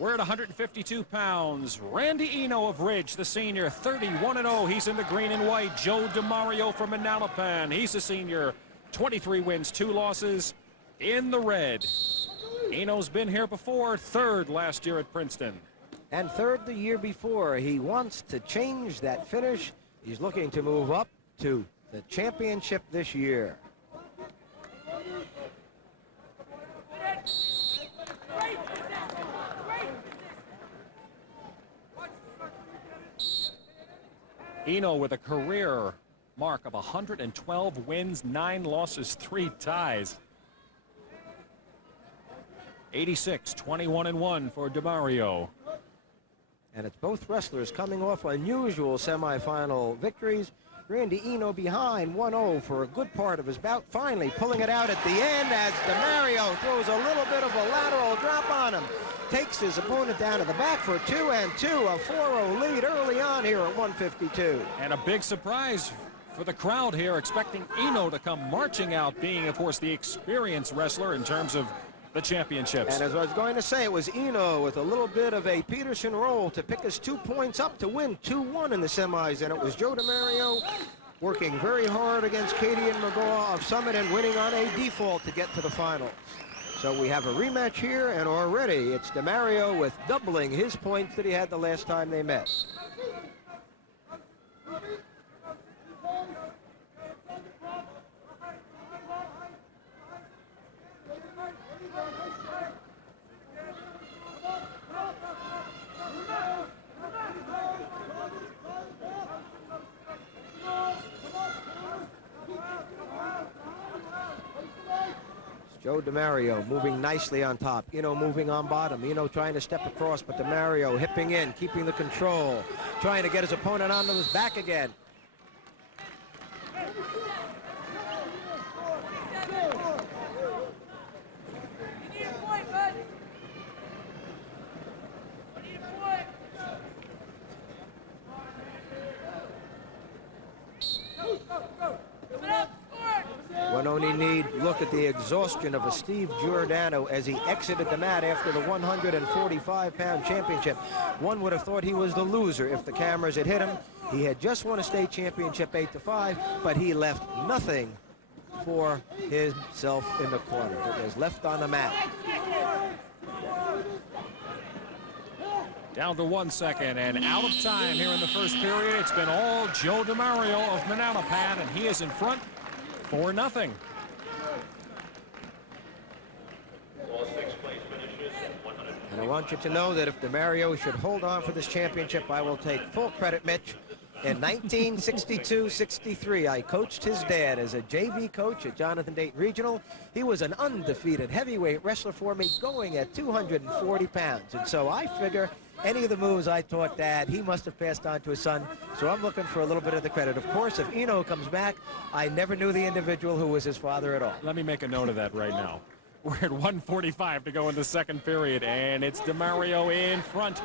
We're at 152 pounds. Randy Eno of Ridge, the senior, 31-0. He's in the green and white. Joe Dimaria from Manalapan. He's a senior, 23 wins, 2 losses in the red. Eno's been here before, 3rd last year at Princeton. And 3rd the year before. He wants to change that finish. He's looking to move up to the championship this year. Eno with a career mark of 112 wins, 9 losses, 3 ties. 86, 21-1 for Dimaria. And it's both wrestlers coming off unusual semifinal victories. Randy Eno behind 1-0 for a good part of his bout, finally pulling it out at the end as Dimaria throws a little bit of a lateral drop on him. Takes his opponent down to the back for 2-2, a 4-0 lead early on here at 152. And a big surprise for the crowd here, expecting Eno to come marching out, being, of course, the experienced wrestler in terms of the championships. And as I was going to say, it was Eno with a little bit of a Peterson roll to pick his 2 points up to win 2-1 in the semis. And it was Joe Dimaria working very hard against Katie and McGaw of Summit and winning on a default to get to the finals. So we have a rematch here, and already it's Dimaria with doubling his points that he had the last time they met. Joe Dimaria moving nicely on top. Eno moving on bottom. Eno trying to step across, but Dimaria hipping in, keeping the control, trying to get his opponent onto his back again. One only need look at the exhaustion of a Steve Giordano as he exited the mat after the 145-pound championship. One would have thought he was the loser if the cameras had hit him. He had just won a state championship 8-5, but he left nothing for himself in the corner. It was left on the mat. Down to 1 second and out of time here in the first period. It's been all Joe Dimaria of Manalapan, and he is in front 4-0. And I want you to know that if Dimaria should hold on for this championship, I will take full credit, Mitch. In 1962-63, I coached his dad as a JV coach at Jonathan Dayton Regional. He was an undefeated heavyweight wrestler for me, going at 240 pounds. And so I figure any of the moves I taught Dad, he must have passed on to his son. So I'm looking for a little bit of the credit. Of course, if Eno comes back, I never knew the individual who was his father at all. Let me make a note of that right now. We're at 1:45 to go in the second period, and it's Dimaria in front.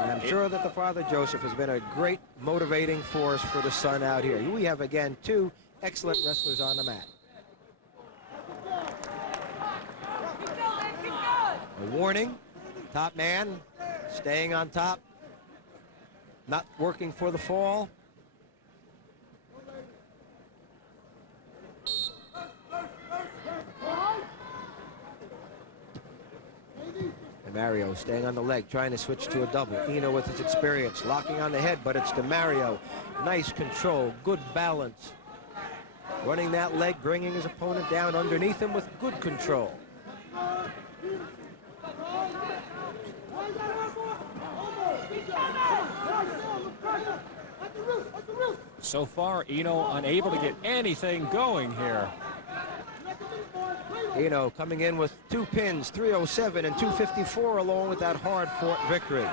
And I'm sure that the father, Joseph, has been a great motivating force for the son out here. We have, again, 2 excellent wrestlers on the mat. A warning, top man staying on top, not working for the fall. Dimaria staying on the leg, trying to switch to a double. Eno with his experience, locking on the head, but it's Dimaria. Nice control, good balance. Running that leg, bringing his opponent down underneath him with good control. So far, Eno unable to get anything going here. Eno coming in with 2 pins, 307 and 254, along with that hard-fought victory.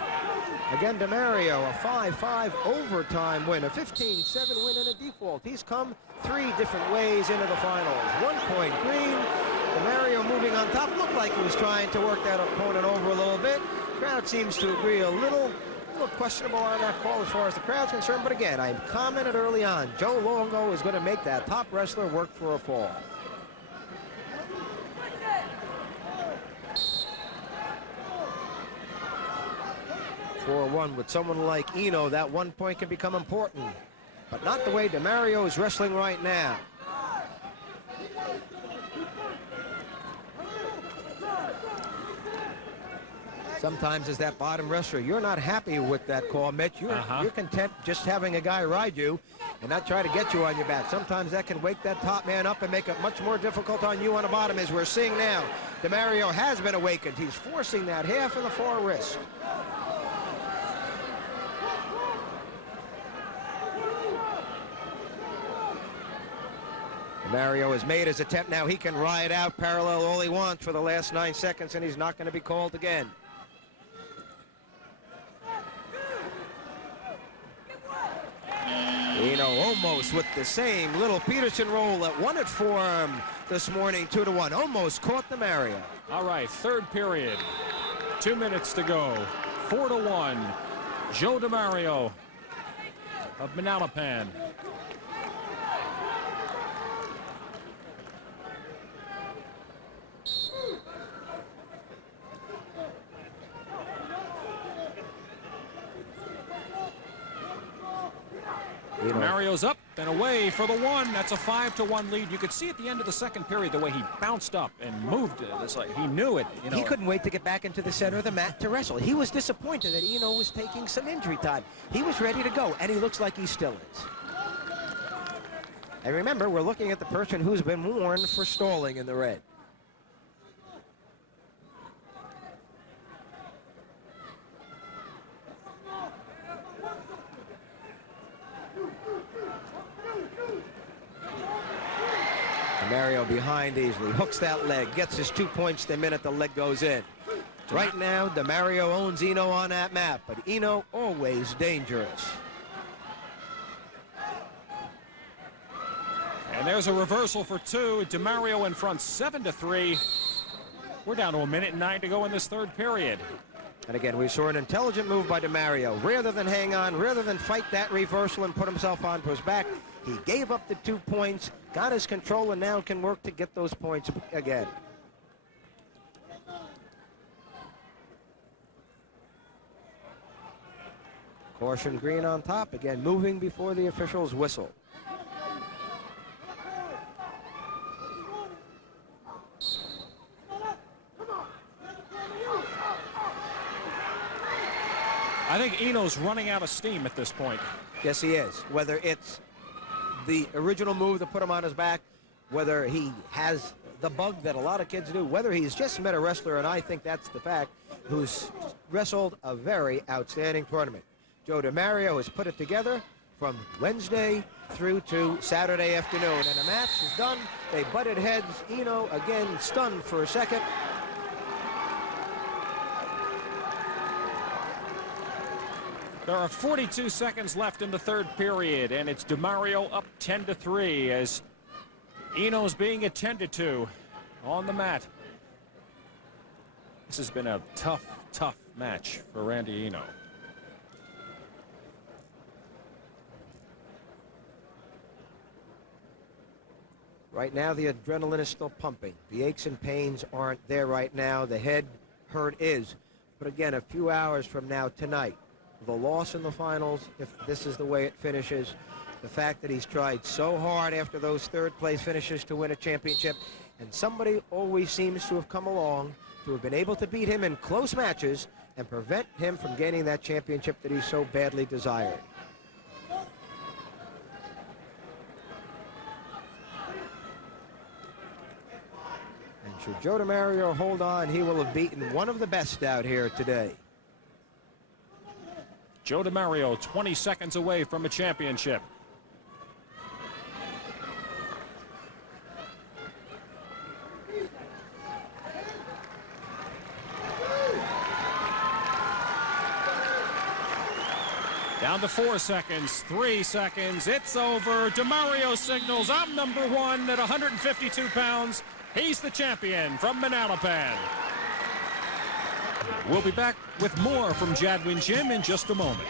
Again, Dimaria, a 5-5 overtime win, a 15-7 win and a default. He's come 3 different ways into the finals. 1 point green. Dimaria moving on top. Looked like he was trying to work that opponent over a little bit. Crowd seems to agree a little questionable on that call as far as the crowd's concerned. But again, I commented early on, Joe Longo is going to make that top wrestler work for a fall. 4-1 with someone like Eno, that 1 point can become important, but not the way Dimaria is wrestling right now. Sometimes as that bottom wrestler, you're not happy with that call, Mitch. You're content just having a guy ride you and not try to get you on your back. Sometimes that can wake that top man up and make it much more difficult on you on the bottom, as we're seeing now. Dimaria has been awakened. He's forcing that half of the far wrist. Dimaria has made his attempt. Now he can ride out parallel all he wants for the last 9 seconds, and he's not going to be called again. Eno almost with the same little Peterson roll that won it for him this morning, 2-1. Almost caught Dimaria. All right, third period. 2 minutes to go. 4-1. Joe Dimaria of Manalapan. Mario's up and away for the one. That's a 5-1 lead. You could see at the end of the second period the way he bounced up and moved it. It's like he knew it. You know. He couldn't wait to get back into the center of the mat to wrestle. He was disappointed that Eno was taking some injury time. He was ready to go, and he looks like he still is. And remember, we're looking at the person who's been warned for stalling in the red. Dimaria behind easily, hooks that leg, gets his 2 points the minute the leg goes in. Right now, Dimaria owns Eno on that map, but Eno always dangerous. And there's a reversal for 2. Dimaria in front 7-3. We're down to 1:09 to go in this third period. And again, we saw an intelligent move by Dimaria. Rather than hang on, rather than fight that reversal and put himself onto his back, he gave up the 2 points, got his control, and now can work to get those points again. Caution green on top, again moving before the officials whistle. I think Eno's running out of steam at this point. Yes, he is. Whether it's the original move to put him on his back, whether he has the bug that a lot of kids do, whether he's just met a wrestler, and I think that's the fact, who's wrestled a very outstanding tournament. Joe Dimaria has put it together from Wednesday through to Saturday afternoon, and the match is done. They butted heads. Eno again stunned for a second. There are 42 seconds left in the third period, and it's Dimaria up 10-3 as Eno's being attended to on the mat. This has been a tough match for Randy Eno. Right now, the adrenaline is still pumping. The aches and pains aren't there right now. The head hurt is. But again, a few hours from now tonight, the loss in the finals, if this is the way it finishes, the fact that he's tried so hard after those third-place finishes to win a championship, and somebody always seems to have come along to have been able to beat him in close matches and prevent him from gaining that championship that he so badly desired. And should Joe Dimaria hold on, he will have beaten one of the best out here today. Joe Dimaria 20 seconds away from a championship. Down to 4 seconds, 3 seconds, it's over. Dimaria signals, I'm number one at 152 pounds. He's the champion from Manalapan. We'll be back with more from Jadwin Gym in just a moment.